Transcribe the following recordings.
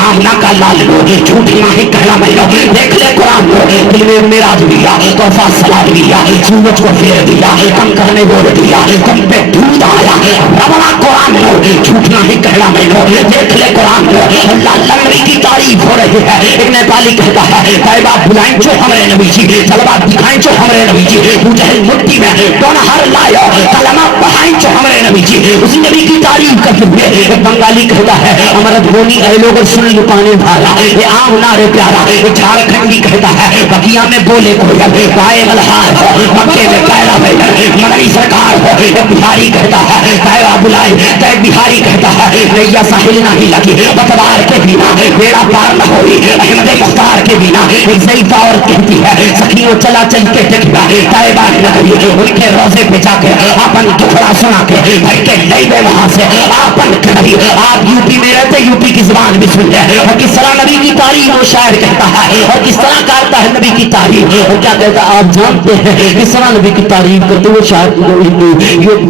आमना का लाल लो, झूठ नहीं कहना मैं लो, देख ले कुरान लो, दिल में मेरा दिया, तोहफा सलाद दिया, सूरज को फेर दिया, कम करने बोल दिया, तुम पे दूध आया, रबना कुरान लो, झूठ नहीं कहना मैं लो, देख ले कुरान लो, अल्लाह नबी की तारीफ हो रही है। एक नेपाली कहता है, तैबा बुलाएं जो हमारे नबी जी, जलवा दिखाएं जो हमारे नबी जी, मुझे मुट्ठी में दोनों हर लायो, कलमा पढ़ाएं जो हमारे नबी जी, उसी नबी की तारीफ करते हुए एक बंगाली कहता है, अमरत होनी ऐ लोग सुन लुकाने भाला, ये आम नारे प्यारा, ये झारखंडी कहता है, बगिया में बोले कोयल, पाए मल्हार हो, मक्के में पैरा बैठर, मदनी सरकार हो, ये बिहारी कहता है, तैबा बुलाए, तै बिहारी कहता है, नैया साहिल नहीं लगी, बतवार के बिना बेड़ा पार न होई, अहमद मुख्तार के बिना एक ज़ईफ़ा औरत कहती है, सखियों चला चल के देखा, तैबा नगरी, उनके रोज़े पे जाके अपन दुखड़ा सुना के भर के ले गए वहां से आपन करी। आप यूपी में रहते, यूपी की जुबान भी सुन ले, और किस तरह नबी की तारीफ वो शायर कहता है, और किस तरह करता है नबी की तारीफ, और क्या कहता है आप जानते हैं किस तरह नबी की तारीफ करते हुए शायर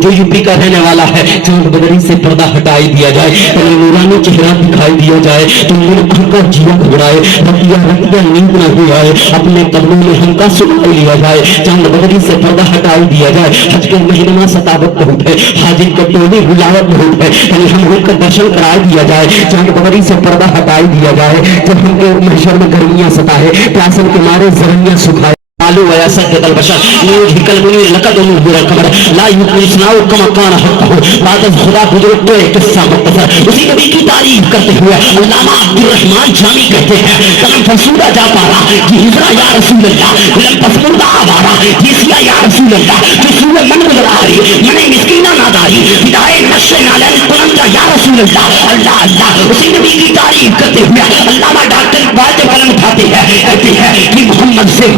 जो यूपी का रहने वाला है, चांद बदरी से पर्दा हटाई दिया जाए, तुम्हें नूरानी चेहरा दिखाई दिया जाए, तुमने हंका जिया घबराए, रतिया रतिया नींद न हो आए, अपने कदमों में हंका सुनाई लिया जाए, चांद बदरी से पर्दा हटाई दिया जाए, हज के महीने में सतावत बहुत है, हाजिर के टोली बुलावत बहुत है, यानी हम उनका दर्शन करा दिया जाए, चांद बदरी से पर्दा हटाई दिया जाए, जब हमके महशर में गर्मियां सताए, प्यासन के मारे जरनियां सुखाए, आलू वया सद्दल बशर यूं कल मुनी लकद मुबरा खबर ला युस्नाउ कमा कान हक हो, बात खुदा गुजर तो एक किस्सा मुख्तसर। उसी नबी की तारीफ करते हुए अल्लामा अब्दुल रहमान जामी कहते हैं, कलम फसूदा जा पारा कि हिजरा या रसूल अल्लाह, कलम फसूदा आवारा जिसिया या रसूल अल्लाह, जो सूरज मन गुजर आ रही मने मिस्कीना नादारी हिदायत नशे नाले कुलंदा या रसूल अल्लाह, अल्लाह अल्लाह। उसी नबी की तारीफ करते हुए अल्लामा डॉक्टर बात कलम उठाते हैं, कहते हैं कि मोहम्मद से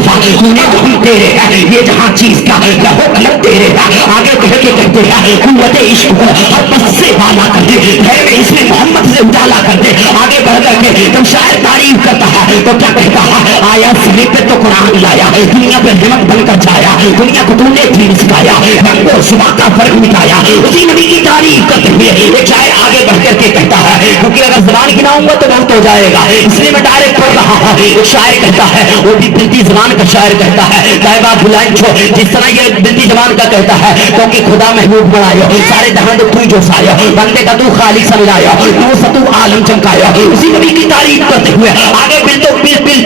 हम तेरे हैं, ये जहां चीज का लहो कलम तेरे है, आगे कह के कहते हैं कुव्वत इश्क को हर बस से वाला कर दे, में इसमें मोहम्मद से उजाला कर दे, आगे बढ़ करके जब शायर तारीफ करता है तो क्या कहता है, आया सिरे पे तो कुरान लाया, दुनिया पे हिम्मत बनकर जाया, दुनिया को तूने दीन सिखाया, रंगो सुबह का फर्क मिटाया। उसी नबी की तारीफ करते हुए एक शायर आगे बढ़ करके कहता है, क्योंकि अगर जबान गिनाऊंगा तो बहुत हो जाएगा, इसलिए मैं डायरेक्ट पढ़ रहा हूं। एक शायर कहता है, वो भी बिल्ती जबान का शायर कहता है, तैबा बुलाएं छो, जिस तरह ये बिल्ती जबान का कहता है, क्योंकि खुदा महबूब बनायो, सारे जहां तो तू जो साया, बंदे का तू खालिक समझाया, तू सतू आलम चमकाया। उसी नबी की तारीफ करते हुए आगे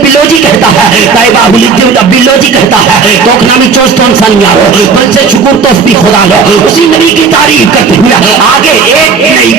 बिलोजी कहता है, तैबा बिलोजी कहता है, तोखनामी चोस्तों सनियारो बल से शुकुर तो भी खुदा लो। उसी नबी की तारीफ करते हुए आगे एक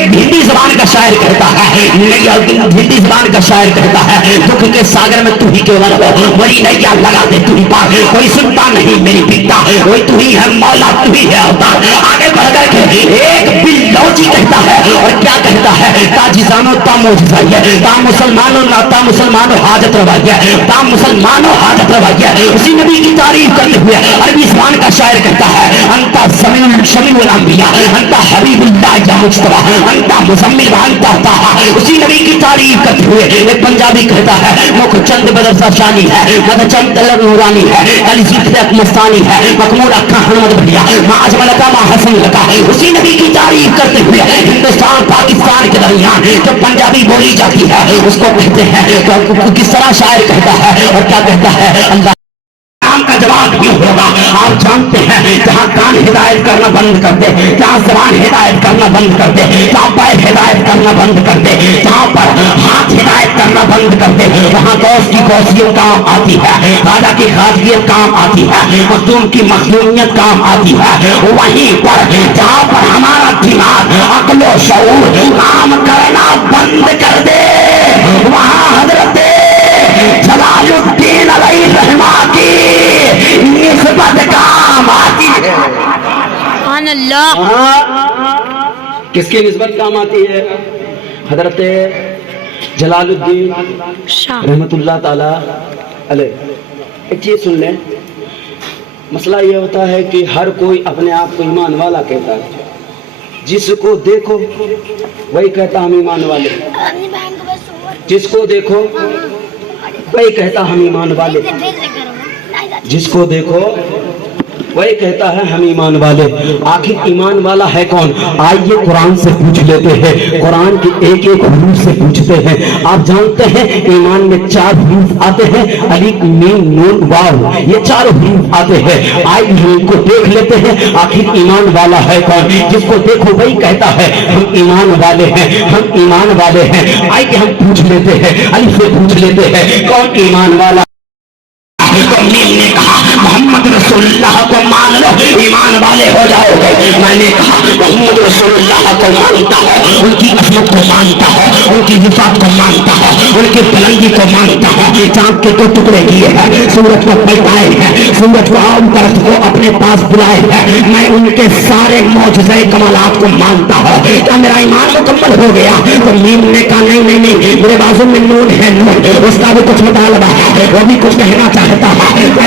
हिंदी जबान का शायर कहता है, हिंदी जबान का शायर कहता है, दुख के सागर में तू ही केवल हो, बड़ी नैया लगा दे तू ही पार, कोई सुनता नहीं मेरी पिता, कोई तू ही है मौला, तू ही है अवतार। आगे बढ़ करके एक बिल्लौजी कहता है, और क्या कहता है, ताजिजानो ता मोजिज़ाइया, ता मुसलमानों ना ता मुसलमानों हाजत रवाइया, ता मुसलमानों हाजत रवाइया। उसी नबी की तारीफ करते हुए अरबी ज़बान का शायर कहता है, अंता समीउल शमीउल अंबिया, अंता हबीबुल्लाह या मुस्तफा, अंता मुज़म्मिल व अंता ताहा। उसी नबी की तारीफ करते हुए एक पंजाबी कहता है, मुख चंद बदरसा शानी है, मद चंद तलब नूरानी है, अली ज़िफ़्त मस्तानी है, मखमूर अक्का हनमद भैया, माँ अजमल का माँ हसन लगा। उसी नबी की तारीफ करते हुए हिंदुस्तान पाकिस्तान के दरमियान जो पंजाबी बोली जाती है उसको कहते हैं, तो किस तरह शायर कहता है, और क्या कहता है, अल्लाह का जवाब क्यों होगा। आप जानते हैं जहाँ कान हिदायत करना बंद कर दे, जहाँ जबान हिदायत करना बंद कर दे, जहाँ पैर हिदायत करना बंद कर दे, जहाँ पर हाथ हिदायत करना बंद कर दे, वहाँ गौस की गौसियत काम आती है, राजा की खासियत काम आती है, मखदूम की मखदूमियत काम आती है। वहीं पर जहाँ पर हमारा दिमाग अक्लो शऊर काम करना बंद कर दे, वहाँ हजरत जलालुद्दीन अलैहिर्रहमा की निस्बत काम आती है। सुभान अल्लाह। किसकी निस्बत काम आती है? हजरत जलालुद्दीन रहमतुल्लाह ताला अलैह। एक चीज सुन लें, मसला ये होता है कि हर कोई अपने आप को ईमान वाला कहता है, जिसको देखो वही कहता हम ईमान वाले, जिसको देखो वही कहता हम ईमान वाले, जिसको देखो वही कहता है हम ईमान वाले। आखिर ईमान वाला है कौन? आइए कुरान से पूछ लेते हैं, कुरान के एक एक हरूफ से पूछते हैं। आप जानते हैं ईमान में 4 हरूफ आते हैं, अलिफ मीम नून वाव, ये 4 हरूफ आते हैं। आइए इनको देख लेते हैं, आखिर ईमान वाला है कौन? जिसको देखो वही कहता है हम ईमान वाले हैं, हम ईमान वाले हैं। आइए हम पूछ लेते हैं, अलिफ से पूछ लेते हैं कौन ईमान वाला। तो मीम ने कहा मोहम्मद रसूलुल्लाह को मान लो, ईमान वाले हो जाओगे। मैंने कहा मोहम्मद रसूलुल्लाह को मानता हो, उनकी अजमत को मानता हो, उनकी हिफाजत को मानता हो, उनकी बुलंदी को मानता हो। चांद के 2 टुकड़े किए हैं, सूरज को पलटाए हैं, सूरज को आम तरफ को अपने पास बुलाए हैं। मैं उनके सारे मौजज़े कमालात को मानता हूँ। क्या मेरा ईमान मुकम्मल हो गया? तो मीम ने कहा नहीं नहीं नहीं, मेरे बाजू में नून है, नून उसका भी कुछ मुतालबा है, वो भी कुछ कहना चाहता है।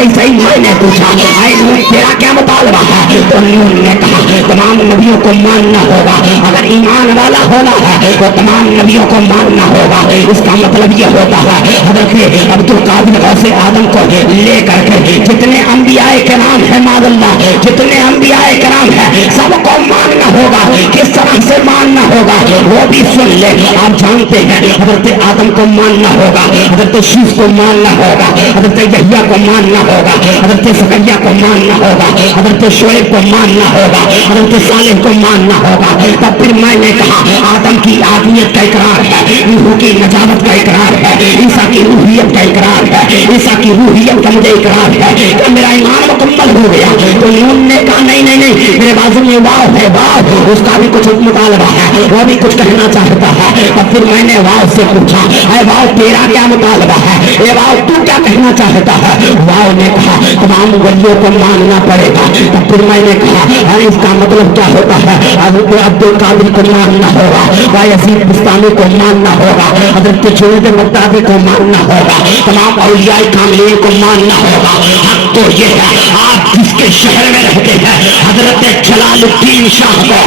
ऐसे ही मैंने पूछा आई नून तेरा क्या मुतालबा है? तो नून ने कहा तमाम नबियों को मानना होगा। अगर ईमान वाला होना है तो तमाम नबियों को मानना होगा। इसका मतलब यह होता है हज़रत अब्दुल कादिर गौसे आदम को लेकर के जितने अंबियाए किराम है मादल्ला, जितने अंबियाए किराम है सबको मानना होगा। किस तरह से मानना होगा वो भी सुन ले। आप जानते हैं हज़रत आदम को मानना होगा, हज़रत शीश को मानना होगा, हज़रत यहया को मानना होगा, हज़रत ज़करिया को मानना होगा, हज़रत शुएब को मानना होगा, हज़रत सालेह को मानना होगा। तब फिर मैंने कहा आदम की आदमियत का इकरार है, नूह की नजावत का इकरार है, ईसा की रूहियत का इकरार है, ईसा की रूहियत का मुझे इकरार है। तो मेरा ईमान मुकम्मल हो गया। तो नून ने कहा नहीं नहीं नहीं, मेरे बाजू में वाव है, वाव उसका भी कुछ मुतालबा है, वो भी कुछ कहना चाहता है। तब फिर मैंने वाव से पूछा अरे वाव तेरा क्या मुतालबा है, ये वाव तू क्या कहना चाहता है? वाव ने कहा तमाम वलियों को मानना पड़ेगा। तब फिर मैंने कहा अरे इसका मतलब क्या होता है? हज़रत अब्दुल कादिर को मानना होगा, बायजीद बिस्तामी को मानना होगा, हज़रत जुनैद बगदादी को मानना होगा, तमाम औलियाए कामिलीन को मानना होगा। हक तो ये है आप जिसके शहर में रहते हैं हज़रत जलालुद्दीन शाह को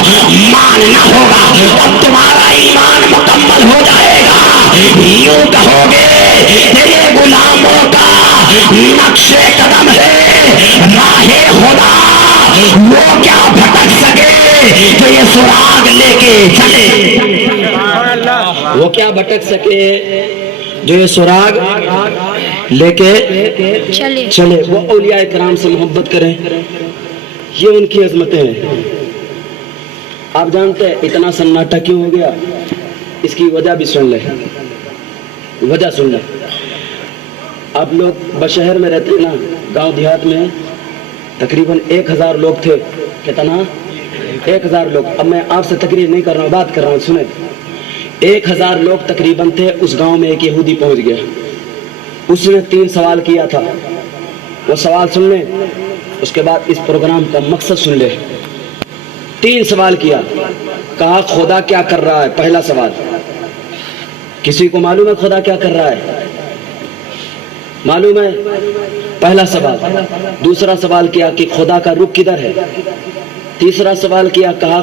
मानना होगा, तब तुम्हारा ईमान मुकम्मल हो जाएगा। यूं कहोगे तेरे गुलामों का नक्शे कदम है राहे खुदा, वो क्या भटक सके जो ये सुराग लेके चले। वो क्या भटक सके जो ये सुराग लेके चले। वो औलियाए किराम से मोहब्बत करें, ये उनकी अजमतें हैं। आप जानते हैं इतना सन्नाटा क्यों हो गया? इसकी वजह भी सुन ले, वजह सुन ले। आप लोग बशहर में रहते हैं ना, गांव देहात में तकरीबन 1000 लोग थे। कितना? 1000 लोग। अब मैं आपसे तकरीर नहीं कर रहा हूँ, बात कर रहा हूँ, सुने। 1000 लोग तकरीबन थे। उस गांव में एक यहूदी पहुंच गया, उसने 3 सवाल किया था। वो सवाल सुन ले, उसके बाद इस प्रोग्राम का मकसद सुन ले। 3 सवाल किया। कहा खुदा क्या कर रहा है? पहला सवाल, किसी को मालूम है खुदा क्या कर रहा है? मालूम है? पहला सवाल। दूसरा सवाल किया कि खुदा का रुख किधर है? तीसरा सवाल किया, कहा